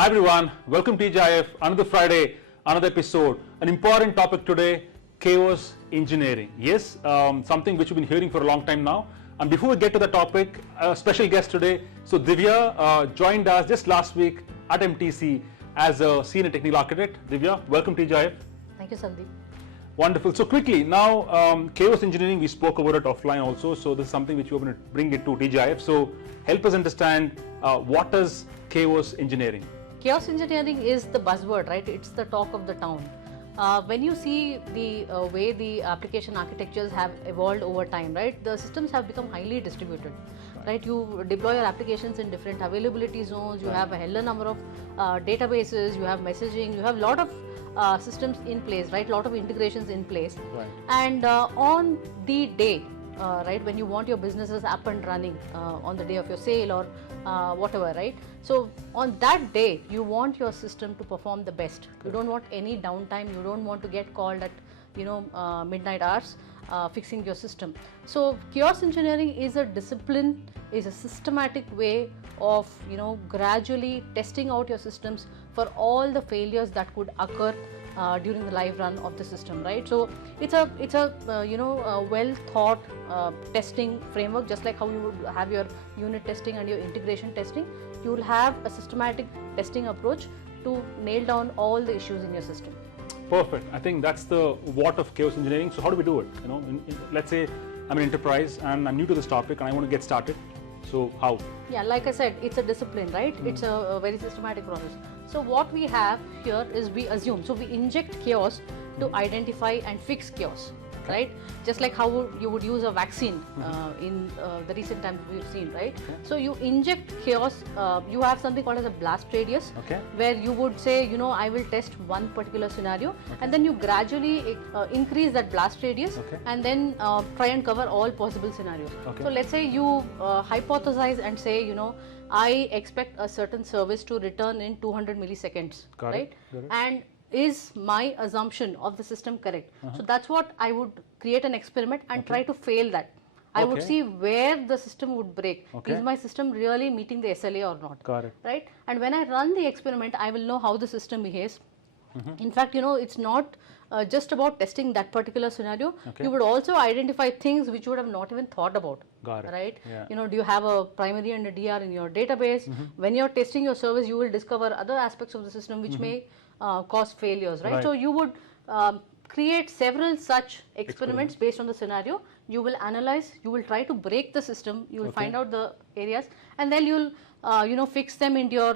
Hi everyone, welcome to TGIF, another Friday, another episode. An important topic today, chaos engineering. Yes, something which we've been hearing for a long time now. And before we get to the topic, a special guest today. So Divya joined us just last week at MTC as a senior technical architect. Divya, welcome to TGIF. Thank you, Sandeep. Wonderful. So quickly, now chaos engineering, we spoke about it offline also. So this is something which we're going to bring it to TGIF. So help us understand what is chaos engineering? Chaos engineering is the buzzword, right? It's the talk of the town. When you see the way the application architectures have evolved over time, right? The systems have become highly distributed, right? You deploy your applications in different availability zones. You have a hell number of databases. You have messaging. You have a lot of systems in place, right? A lot of integrations in place. Right. And on the day, right, when you want your businesses up and running on the day of your sale or whatever, right? So on that day, you want your system to perform the best. You don't want any downtime. You don't want to get called at midnight hours fixing your system. So chaos engineering is a discipline, is a systematic way of gradually testing out your systems for all the failures that could occur during the live run of the system, right? So it's a well thought testing framework, just like how you would have your unit testing and your integration testing. You will have a systematic testing approach to nail down all the issues in your system. Perfect. I think that's the what of chaos engineering. So how do we do it? Let's say I'm an enterprise and I'm new to this topic and I want to get started. So how? Yeah, like I said, it's a discipline, right? It's a very systematic process. So what we have here is we assume, so we inject chaos to identify and fix chaos, right? Just like how you would use a vaccine in the recent times we've seen, right? So you inject chaos, you have something called as a blast radius, where you would say, I will test one particular scenario, and then you gradually increase that blast radius, and then try and cover all possible scenarios. So let's say you hypothesize and say, I expect a certain service to return in 200 milliseconds, right? And is my assumption of the system correct? So that's what I would create an experiment and try to fail that. I would see where the system would break. Is my system really meeting the SLA or not? Got it. Right? And when I run the experiment, I will know how the system behaves. In fact, it's not just about testing that particular scenario. You would also identify things which you would have not even thought about. Got it. Right? Yeah. Do you have a primary and a DR in your database? When you're testing your service, you will discover other aspects of the system which may cause failures, right? So you would create several such experiments based on the scenario. You will analyze, you will try to break the system, you will find out the areas, and then you'll fix them into your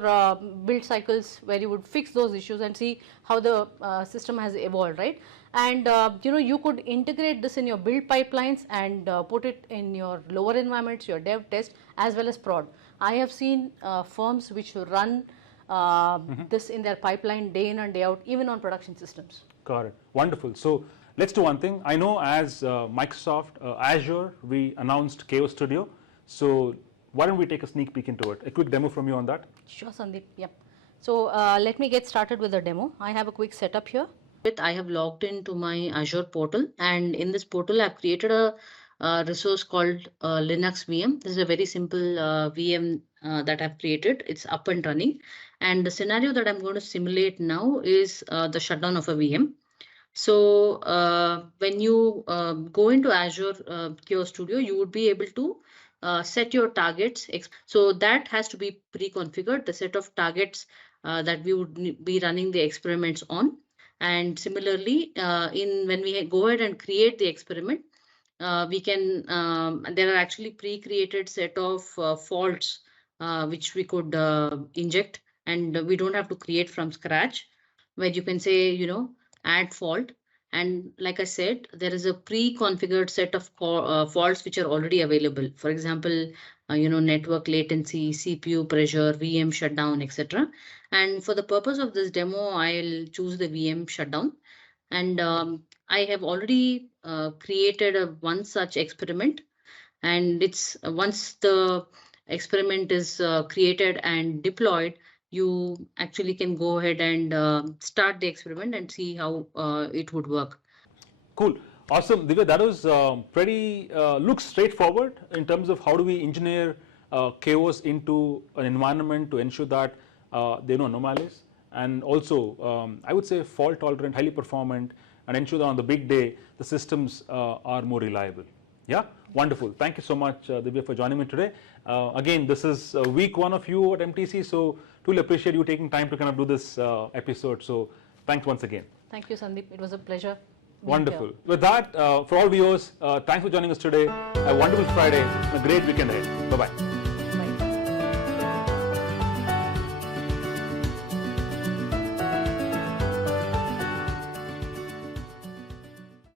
build cycles, where you would fix those issues and see how the system has evolved, right? And you could integrate this in your build pipelines and put it in your lower environments, your dev test, as well as prod. I have seen firms which run this in their pipeline day in and day out, even on production systems. Got it. Wonderful. So let's do one thing. I know as Microsoft Azure, we announced Chaos Studio. So why don't we take a sneak peek into it? A quick demo from you on that. Sure, Sandeep. Yep. So let me get started with the demo. I have a quick setup here. I have logged into my Azure portal, and in this portal, I've created a resource called Linux VM. This is a very simple VM that I've created. It's up and running. And the scenario that I'm going to simulate now is the shutdown of a VM. So when you go into Azure Chaos Studio, you would be able to set your targets. So that has to be pre-configured, the set of targets that we would be running the experiments on. And similarly, when we go ahead and create the experiment, we can, there are actually pre-created set of faults which we could inject, and we don't have to create from scratch, where you can say, add fault. And like I said, there is a pre-configured set of faults which are already available. For example, network latency, CPU pressure, VM shutdown, etc. And for the purpose of this demo, I'll choose the VM shutdown. And I have already created one such experiment. And it's once the experiment is created and deployed, you actually can go ahead and start the experiment and see how it would work. Cool. Awesome. Divya, that was pretty, looks straightforward in terms of how do we engineer chaos into an environment to ensure that they know anomalies, and also I would say fault tolerant, highly performant, and ensure that on the big day the systems are more reliable. Yeah, wonderful. Thank you so much, Divya, for joining me today. Again, this is week 1 of you at MTC, so truly appreciate you taking time to kind of do this episode. So thanks once again. Thank you, Sandeep. It was a pleasure. Wonderful. With that, for all viewers, thanks for joining us today. Have a wonderful Friday and a great weekend ahead. Bye-bye.